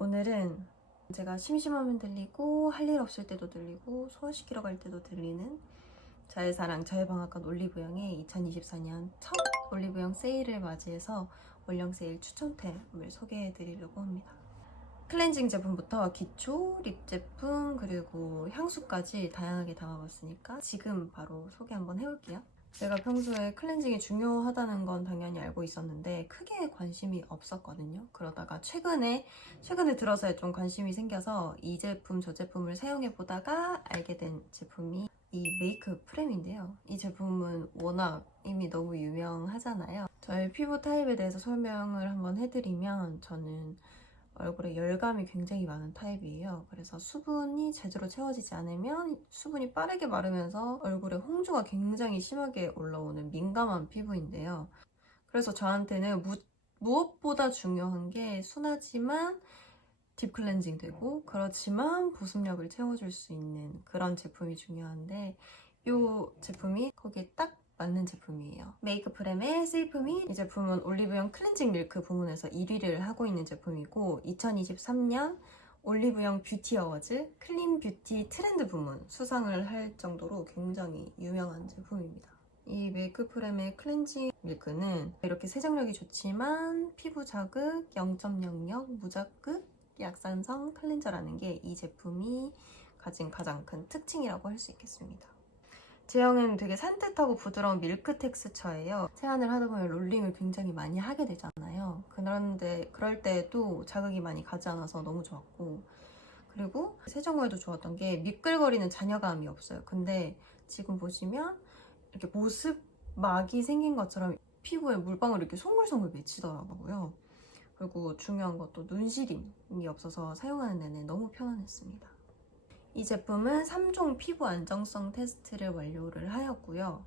오늘은 제가 심심하면 들리고 할 일 없을 때도 들리고 소화시키러 갈 때도 들리는 저의 사랑 저의 방앗간 올리브영의 2024년 첫 올리브영 세일을 맞이해서 올영 세일 추천템을 소개해 드리려고 합니다. 클렌징 제품부터 기초, 립 제품, 그리고 향수까지 다양하게 담아봤으니까 지금 바로 소개 한번 해볼게요. 제가 평소에 클렌징이 중요하다는 건 당연히 알고 있었는데 크게 관심이 없었거든요. 그러다가 최근에 들어서 좀 관심이 생겨서 이 제품 저 제품을 사용해 보다가 알게 된 제품이 이 메이크 프렘인데요. 이 제품은 워낙 이미 너무 유명하잖아요. 저의 피부 타입에 대해서 설명을 한번 해드리면 저는 얼굴에 열감이 굉장히 많은 타입이에요. 그래서 수분이 제대로 채워지지 않으면 수분이 빠르게 마르면서 얼굴에 홍조가 굉장히 심하게 올라오는 민감한 피부인데요. 그래서 저한테는 무엇보다 중요한 게 순하지만 딥 클렌징 되고 그렇지만 보습력을 채워줄 수 있는 그런 제품이 중요한데 이 제품이 거기에 딱 맞는 제품이에요. 메이크 프렘의 세이프미. 이 제품은 올리브영 클렌징 밀크 부문에서 1위를 하고 있는 제품이고 2023년 올리브영 뷰티 어워즈 클린 뷰티 트렌드 부문 수상을 할 정도로 굉장히 유명한 제품입니다. 이 메이크 프렘의 클렌징 밀크는 이렇게 세정력이 좋지만 피부 자극 0.00 무자극 약산성 클렌저라는 게 이 제품이 가진 가장 큰 특징이라고 할 수 있겠습니다. 제형은 되게 산뜻하고 부드러운 밀크 텍스처예요. 세안을 하다 보면 롤링을 굉장히 많이 하게 되잖아요. 그런데 그럴 때도 자극이 많이 가지 않아서 너무 좋았고, 그리고 세정 후에도 좋았던 게 미끌거리는 잔여감이 없어요. 근데 지금 보시면 이렇게 보습막이 생긴 것처럼 피부에 물방울이 이렇게 송글송글 맺히더라고요. 그리고 중요한 것도 눈시림이 없어서 사용하는 내내 너무 편안했습니다. 이 제품은 3종 피부 안정성 테스트를 완료를 하였고요.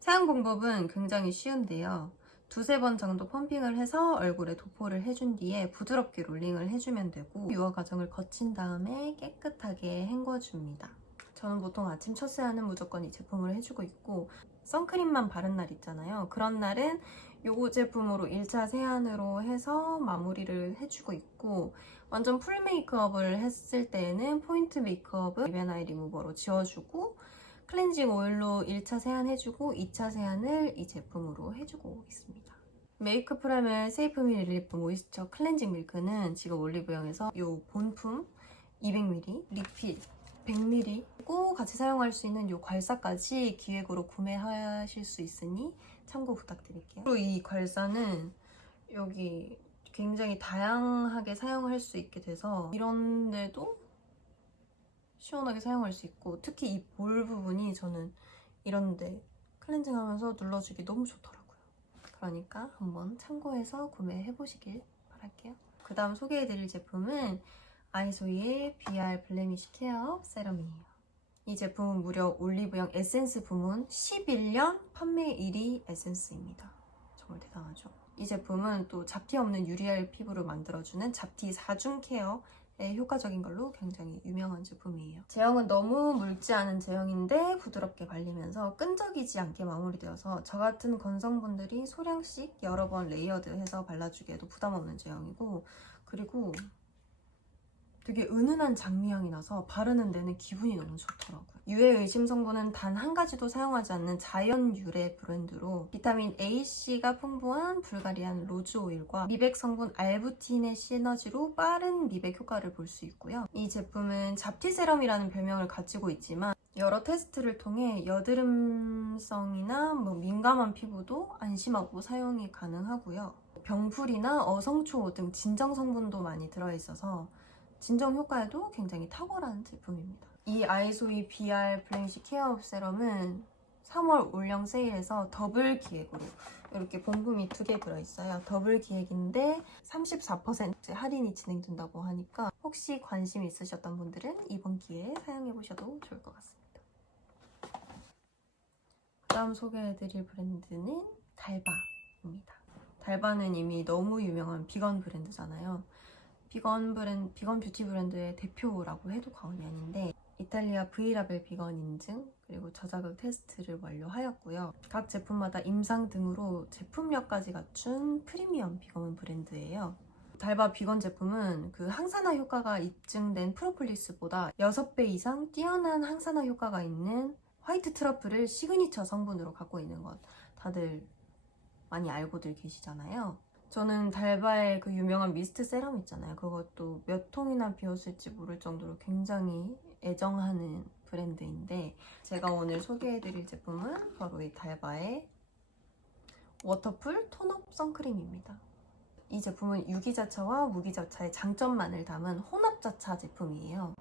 사용 방법은 굉장히 쉬운데요. 두세 번 정도 펌핑을 해서 얼굴에 도포를 해준 뒤에 부드럽게 롤링을 해주면 되고 유화 과정을 거친 다음에 깨끗하게 헹궈줍니다. 저는 보통 아침 첫 세안은 무조건 이 제품을 해주고 있고 선크림만 바른 날 있잖아요. 그런 날은 이 제품으로 1차 세안으로 해서 마무리를 해주고 있고 완전 풀 메이크업을 했을 때에는 포인트 메이크업을 립 앤 아이 리무버로 지워주고 클렌징 오일로 1차 세안해주고 2차 세안을 이 제품으로 해주고 있습니다. 메이크 프렘의 세이프미 릴리프 모이스처 클렌징 밀크는 지금 올리브영에서 이 본품 200ml, 리필 100ml 꼭 같이 사용할 수 있는 이 괄사까지 기획으로 구매하실 수 있으니 참고 부탁드릴게요. 그리고 이 괄사는 여기 굉장히 다양하게 사용할 수 있게 돼서 이런 데도 시원하게 사용할 수 있고 특히 이 볼 부분이 저는 이런데 클렌징 하면서 눌러주기 너무 좋더라고요. 그러니까 한번 참고해서 구매해보시길 바랄게요. 그 다음 소개해드릴 제품은 아이소이의 BR 블레미쉬 케어 세럼이에요. 이 제품은 무려 올리브영 에센스 부문 11년 판매 1위 에센스입니다. 정말 대단하죠? 이 제품은 또 잡티 없는 유리알 피부를 만들어주는 잡티 4중 케어에 효과적인 걸로 굉장히 유명한 제품이에요. 제형은 너무 묽지 않은 제형인데 부드럽게 발리면서 끈적이지 않게 마무리되어서 저 같은 건성분들이 소량씩 여러 번 레이어드해서 발라주기에도 부담 없는 제형이고 그리고 되게 은은한 장미향이 나서 바르는 데는 기분이 너무 좋더라고요. 유해 의심 성분은 단 한 가지도 사용하지 않는 자연 유래 브랜드로 비타민 A씨가 풍부한 불가리안 로즈 오일과 미백 성분 알부틴의 시너지로 빠른 미백 효과를 볼 수 있고요. 이 제품은 잡티 세럼이라는 별명을 가지고 있지만 여러 테스트를 통해 여드름성이나 민감한 피부도 안심하고 사용이 가능하고요. 병풀이나 어성초 등 진정 성분도 많이 들어있어서 진정 효과에도 굉장히 탁월한 제품입니다. 이 아이소이 BR 블레미쉬 케어 세럼은 3월 올영 세일에서 더블 기획으로 이렇게 본품이 2개 들어있어요. 더블 기획인데 34% 할인이 진행된다고 하니까 혹시 관심 있으셨던 분들은 이번 기회에 사용해보셔도 좋을 것 같습니다. 다음 소개해드릴 브랜드는 달바입니다. 달바는 이미 너무 유명한 비건 브랜드잖아요. 비건 뷰티 브랜드의 대표라고 해도 과언이 아닌데 이탈리아 V라벨 비건 인증 그리고 저자극 테스트를 완료하였고요. 각 제품마다 임상 등으로 제품력까지 갖춘 프리미엄 비건 브랜드예요. 달바 비건 제품은 그 항산화 효과가 입증된 프로폴리스보다 6배 이상 뛰어난 항산화 효과가 있는 화이트 트러플을 시그니처 성분으로 갖고 있는 것 다들 많이 알고들 계시잖아요. 저는 달바의 그 유명한 미스트 세럼 있잖아요. 그것도 몇 통이나 비웠을지 모를 정도로 굉장히 애정하는 브랜드인데 제가 오늘 소개해드릴 제품은 바로 이 달바의 워터풀 톤업 선크림입니다. 이 제품은 유기자차와 무기자차의 장점만을 담은 혼합자차 제품이에요.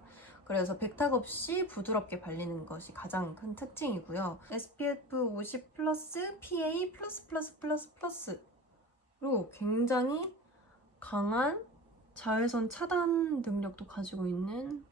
그래서 백탁 없이 부드럽게 발리는 것이 가장 큰 특징이고요. SPF 50 플러스 PA 플러스 플러스 플러스 플러스로 굉장히 강한 자외선 차단 능력도 가지고 있는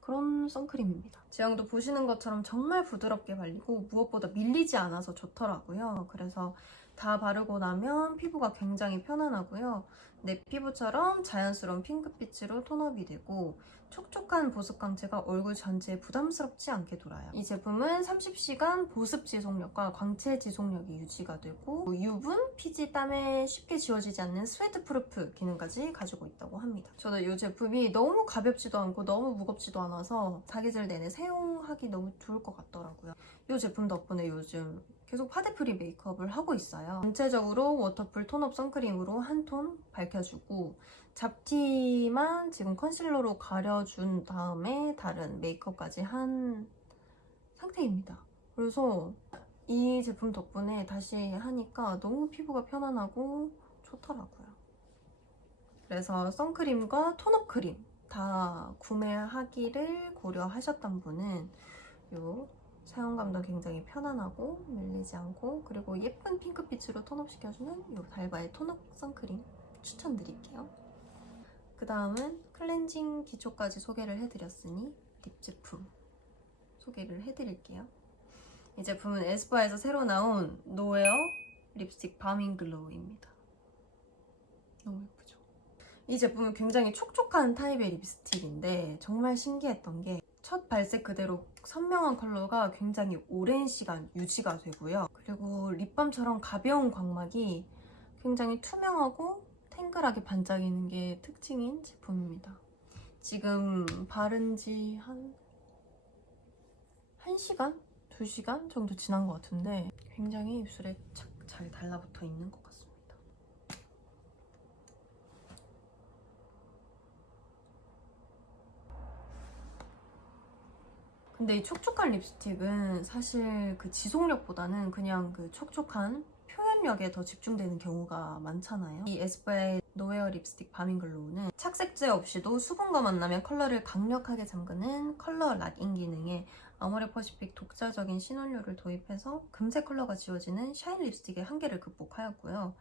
그런 선크림입니다. 제형도 보시는 것처럼 정말 부드럽게 발리고 무엇보다 밀리지 않아서 좋더라고요. 그래서 다 바르고 나면 피부가 굉장히 편안하고요. 내 피부처럼 자연스러운 핑크빛으로 톤업이 되고 촉촉한 보습 광채가 얼굴 전체에 부담스럽지 않게 돌아요. 이 제품은 30시간 보습 지속력과 광채 지속력이 유지가 되고 유분, 피지, 땀에 쉽게 지워지지 않는 스웨트 프루프 기능까지 가지고 있다고 합니다. 저는 이 제품이 너무 가볍지도 않고 너무 무겁지도 않아서 사계절 내내 사용하기 너무 좋을 것 같더라고요. 이 제품 덕분에 요즘 계속 파데프리 메이크업을 하고 있어요. 전체적으로 워터풀 톤업 선크림으로 한 톤 밝혀주고 잡티만 지금 컨실러로 가려준 다음에 다른 메이크업까지 한 상태입니다. 그래서 이 제품 덕분에 다시 하니까 너무 피부가 편안하고 좋더라고요. 그래서 선크림과 톤업 크림 다 구매하기를 고려하셨던 분은 요 사용감도 굉장히 편안하고 밀리지 않고 그리고 예쁜 핑크빛으로 톤업 시켜주는 이 달바의 톤업 선크림 추천드릴게요. 그 다음은 클렌징 기초까지 소개를 해드렸으니 립 제품 소개를 해드릴게요. 이 제품은 에스쁘아에서 새로 나온 노웨어 립스틱 바밍 글로우입니다. 너무 예쁘죠? 이 제품은 굉장히 촉촉한 타입의 립스틱인데 정말 신기했던 게 첫 발색 그대로 선명한 컬러가 굉장히 오랜 시간 유지가 되고요. 그리고 립밤처럼 가벼운 광막이 굉장히 투명하고 탱글하게 반짝이는 게 특징인 제품입니다. 지금 바른 지 한 1시간? 2시간 정도 지난 것 같은데 굉장히 입술에 착 잘 달라붙어 있는 것 같습니다. 근데 이 촉촉한 립스틱은 사실 그 지속력보다는 그냥 그 촉촉한 표현력에 더 집중되는 경우가 많잖아요. 이 에스쁘아의 노웨어 립스틱 바밍 글로우는 착색제 없이도 수분과 만나면 컬러를 강력하게 잠그는 컬러 락인 기능에 아모레퍼시픽 독자적인 신원료를 도입해서 금색 컬러가 지워지는 샤인 립스틱의 한계를 극복하였고요.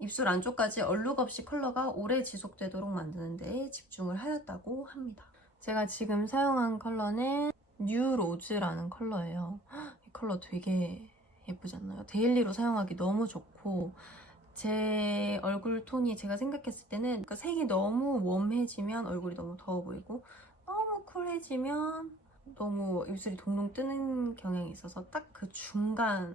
입술 안쪽까지 얼룩 없이 컬러가 오래 지속되도록 만드는 데에 집중을 하였다고 합니다. 제가 지금 사용한 컬러는 뉴 로즈라는 컬러예요. 이 컬러 되게 예쁘지 않나요? 데일리로 사용하기 너무 좋고 제 얼굴 톤이 제가 생각했을 때는 그러니까 색이 너무 웜해지면 얼굴이 너무 더워 보이고 너무 쿨해지면 너무 입술이 동동 뜨는 경향이 있어서 딱 그 중간이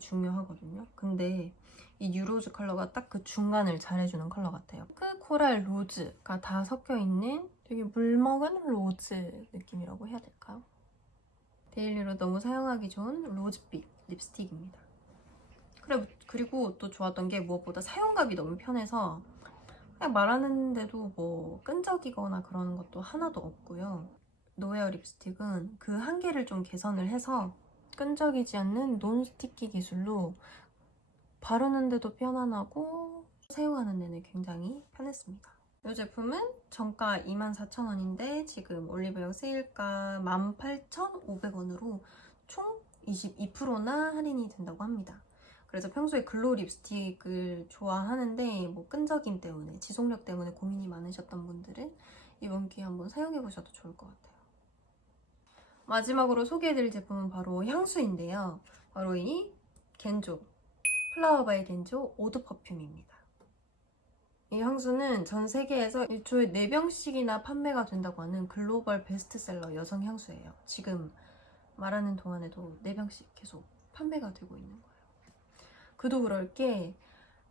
중요하거든요. 근데 이 뉴로즈 컬러가 딱 그 중간을 잘해주는 컬러 같아요. 핑크, 코랄, 로즈가 다 섞여있는 되게 물먹은 로즈 느낌이라고 해야 될까요? 데일리로 너무 사용하기 좋은 로즈빛 립스틱입니다. 그리고 또 좋았던 게 무엇보다 사용감이 너무 편해서 그냥 말하는데도 뭐 끈적이거나 그러는 것도 하나도 없고요. 노웨어 립스틱은 그 한계를 좀 개선을 해서 끈적이지 않는 논스티키 기술로 바르는데도 편안하고 사용하는 데는 굉장히 편했습니다. 이 제품은 정가 24,000원인데 지금 올리브영 세일가 18,500원으로 총 22%나 할인이 된다고 합니다. 그래서 평소에 글로우 립스틱을 좋아하는데 뭐 끈적임 때문에 지속력 때문에 고민이 많으셨던 분들은 이번 기회에 한번 사용해보셔도 좋을 것 같아요. 마지막으로 소개해드릴 제품은 바로 향수인데요. 바로 이 겐조 플라워 바이 겐조 오드 퍼퓸입니다. 이 향수는 전 세계에서 1초에 4병씩이나 판매가 된다고 하는 글로벌 베스트셀러 여성 향수예요. 지금 말하는 동안에도 4병씩 계속 판매가 되고 있는 거예요. 그도 그럴 게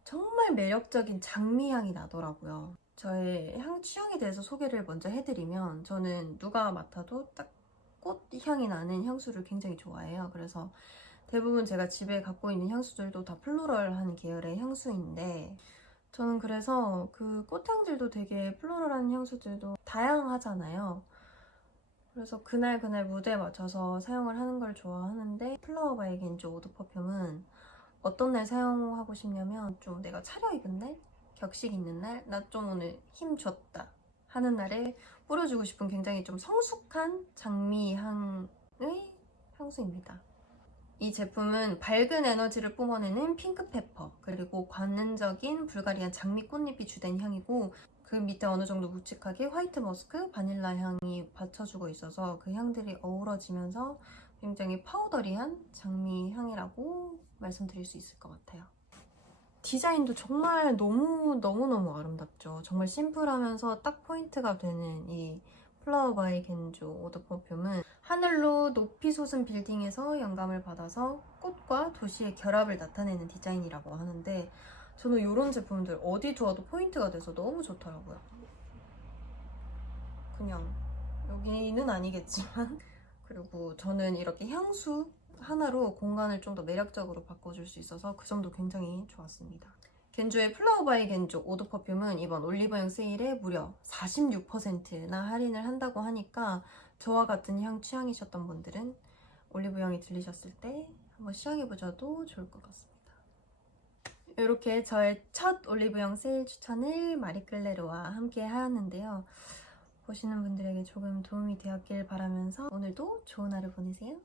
정말 매력적인 장미향이 나더라고요. 저의 향 취향에 대해서 소개를 먼저 해드리면 저는 누가 맡아도 딱 꽃향이 나는 향수를 굉장히 좋아해요. 그래서 대부분 제가 집에 갖고 있는 향수들도 다 플로럴한 계열의 향수인데 저는 그래서 그 꽃향들도 되게 플로럴한 향수들도 다양하잖아요. 그래서 그날 무드에 맞춰서 사용을 하는 걸 좋아하는데 플라워 바이 겐조 오드 퍼퓸은 어떤 날 사용하고 싶냐면 좀 내가 차려입은 날, 격식 있는 날, 나 좀 오늘 힘 줬다 하는 날에 뿌려주고 싶은 굉장히 좀 성숙한 장미향의 향수입니다. 이 제품은 밝은 에너지를 뿜어내는 핑크페퍼 그리고 관능적인 불가리안 장미 꽃잎이 주된 향이고 그 밑에 어느 정도 묵직하게 화이트 머스크, 바닐라 향이 받쳐주고 있어서 그 향들이 어우러지면서 굉장히 파우더리한 장미 향이라고 말씀드릴 수 있을 것 같아요. 디자인도 정말 너무너무 아름답죠. 정말 심플하면서 딱 포인트가 되는 이 플라워 바이 겐조 오드 퍼퓸은 하늘로 높이 솟은 빌딩에서 영감을 받아서 꽃과 도시의 결합을 나타내는 디자인이라고 하는데 저는 이런 제품들 어디 두어도 포인트가 돼서 너무 좋더라고요. 그냥 여기는 아니겠지만 그리고 저는 이렇게 향수 하나로 공간을 좀 더 매력적으로 바꿔줄 수 있어서 그 점도 굉장히 좋았습니다. 겐조의 플라워 바이 겐조 오드 퍼퓸은 이번 올리브영 세일에 무려 46%나 할인을 한다고 하니까 저와 같은 향 취향이셨던 분들은 올리브영에 들리셨을 때 한번 시향해보셔도 좋을 것 같습니다. 이렇게 저의 첫 올리브영 세일 추천을 마리끌레로와 함께 하였는데요. 보시는 분들에게 조금 도움이 되었길 바라면서 오늘도 좋은 하루 보내세요.